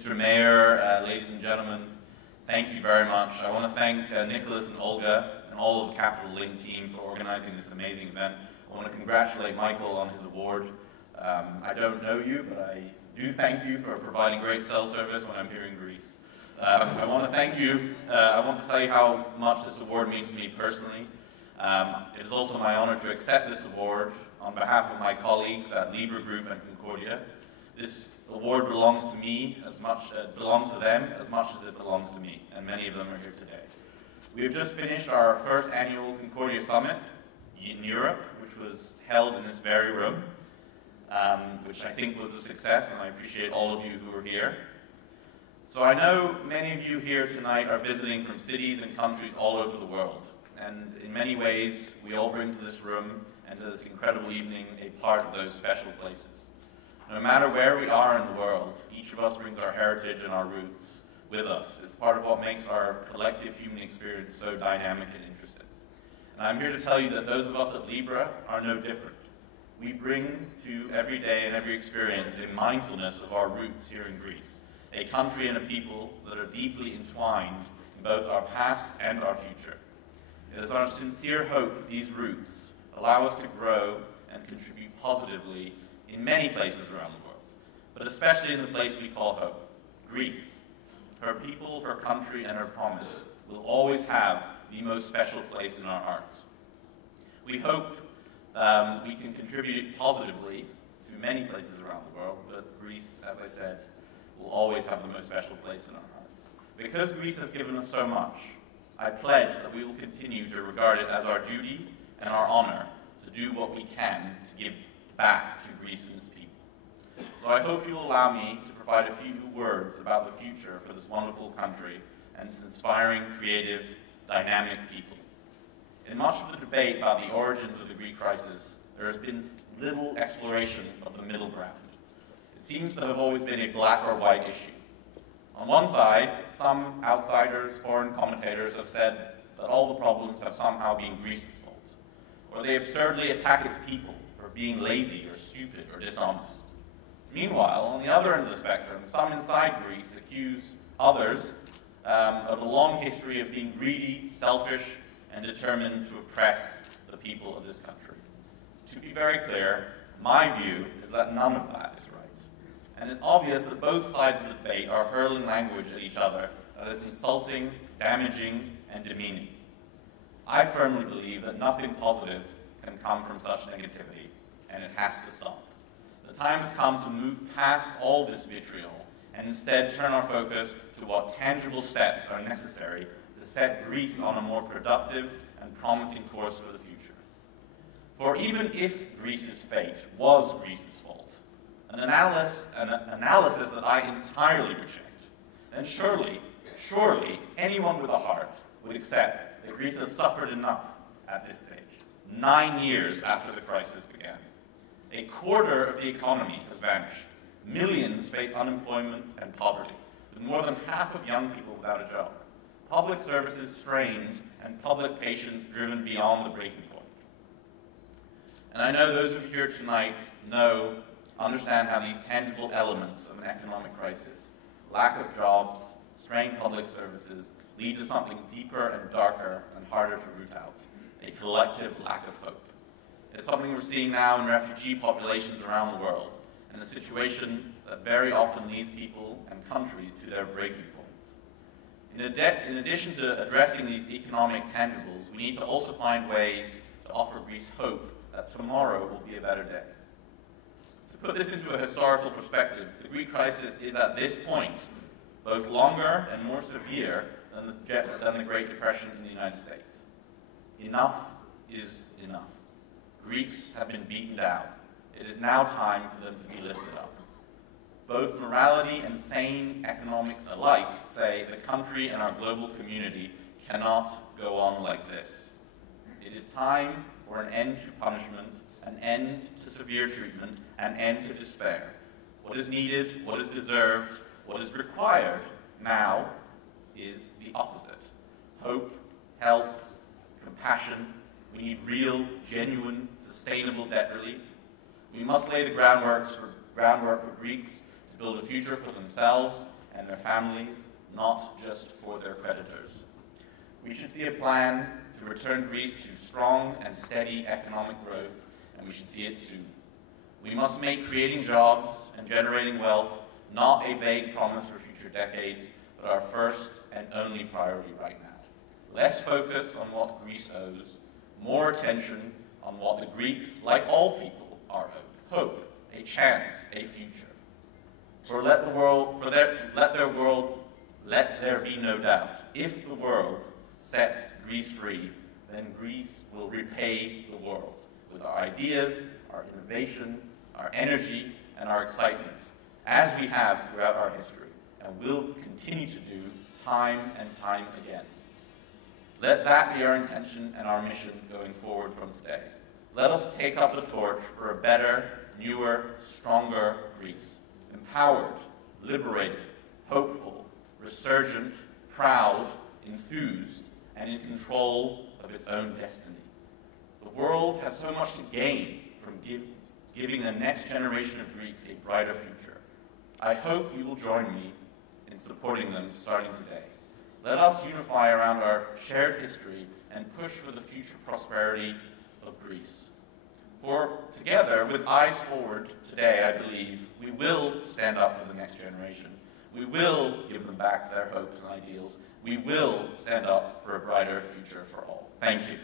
Mr. Mayor, ladies and gentlemen, thank you very much. I want to thank Nicholas and Olga and all of the Capital Link team for organizing this amazing event. I want to congratulate Michael on his award. I don't know you, but I do thank you for providing great cell service when I'm here in Greece. I want to thank you. I want to tell you how much this award means to me personally. It is also my honor to accept this award on behalf of my colleagues at Libra Group and Concordia. This award belongs to me belongs to them as much as it belongs to me, and many of them are here today. We have just finished our first annual Concordia Summit in Europe, which was held in this very room, which I think was a success, and I appreciate all of you who are here. So I know many of you here tonight are visiting from cities and countries all over the world, and in many ways we all bring to this room and to this incredible evening a part of those special places. No matter where we are in the world, each of us brings our heritage and our roots with us. It's part of what makes our collective human experience so dynamic and interesting. And I'm here to tell you that those of us at Libra are no different. We bring to every day and every experience a mindfulness of our roots here in Greece, a country and a people that are deeply entwined in both our past and our future. It is our sincere hope that these roots allow us to grow and contribute positively in many places around the world, but especially in the place we call home, Greece. Her people, her country, and her promise will always have the most special place in our hearts. We hope we can contribute positively to many places around the world, but Greece, as I said, will always have the most special place in our hearts. Because Greece has given us so much, I pledge that we will continue to regard it as our duty and our honor to do what we can to give back to Greece and its people. So I hope you will allow me to provide a few words about the future for this wonderful country and its inspiring, creative, dynamic people. In much of the debate about the origins of the Greek crisis, there has been little exploration of the middle ground. It seems to have always been a black or white issue. On one side, some outsiders, foreign commentators have said that all the problems have somehow been Greece's fault, or they absurdly attack its people for being lazy or stupid or dishonest. Meanwhile, on the other end of the spectrum, some inside Greece accuse others of a long history of being greedy, selfish, and determined to oppress the people of this country. To be very clear, my view is that none of that is right. And it's obvious that both sides of the debate are hurling language at each other that is insulting, damaging, and demeaning. I firmly believe that nothing positive can come from such negativity, and it has to stop. The time has come to move past all this vitriol and instead turn our focus to what tangible steps are necessary to set Greece on a more productive and promising course for the future. For even if Greece's fate was Greece's fault, an analysis that I entirely reject, then surely anyone with a heart would accept that Greece has suffered enough at this stage, 9 years after the crisis began. A quarter of the economy has vanished. Millions face unemployment and poverty, with more than half of young people without a job. Public services strained and public patience driven beyond the breaking point. And I know those of you here tonight understand how these tangible elements of an economic crisis, lack of jobs, strained public services, lead to something deeper and darker and harder to root out, a collective lack of hope. It's something we're seeing now in refugee populations around the world, and a situation that very often leads people and countries to their breaking points. In addition to addressing these economic tangibles, we need to also find ways to offer Greece hope that tomorrow will be a better day. To put this into a historical perspective, the Greek crisis is at this point both longer and more severe than the Great Depression in the United States. Enough is enough. Greeks have been beaten down. It is now time for them to be lifted up. Both morality and sane economics alike say the country and our global community cannot go on like this. It is time for an end to punishment, an end to severe treatment, an end to despair. What is needed, what is deserved, what is required now is the opposite. Hope, help, compassion. We need real, genuine, sustainable debt relief. We must lay the groundwork for Greeks to build a future for themselves and their families, not just for their creditors. We should see a plan to return Greece to strong and steady economic growth, and we should see it soon. We must make creating jobs and generating wealth not a vague promise for future decades, but our first and only priority right now. Less focus on what Greece owes, more attention on what the Greeks, like all people, are owed. Hope, a chance, a future. Let there be no doubt. If the world sets Greece free, then Greece will repay the world with our ideas, our innovation, our energy, and our excitement, as we have throughout our history, and will continue to do time and time again. Let that be our intention and our mission going forward from today. Let us take up the torch for a better, newer, stronger Greece. Empowered, liberated, hopeful, resurgent, proud, enthused, and in control of its own destiny. The world has so much to gain from giving the next generation of Greeks a brighter future. I hope you will join me in supporting them starting today. Let us unify around our shared history and push for the future prosperity of Greece. For together, with eyes forward, today, I believe, we will stand up for the next generation. We will give them back their hopes and ideals. We will stand up for a brighter future for all. Thank you.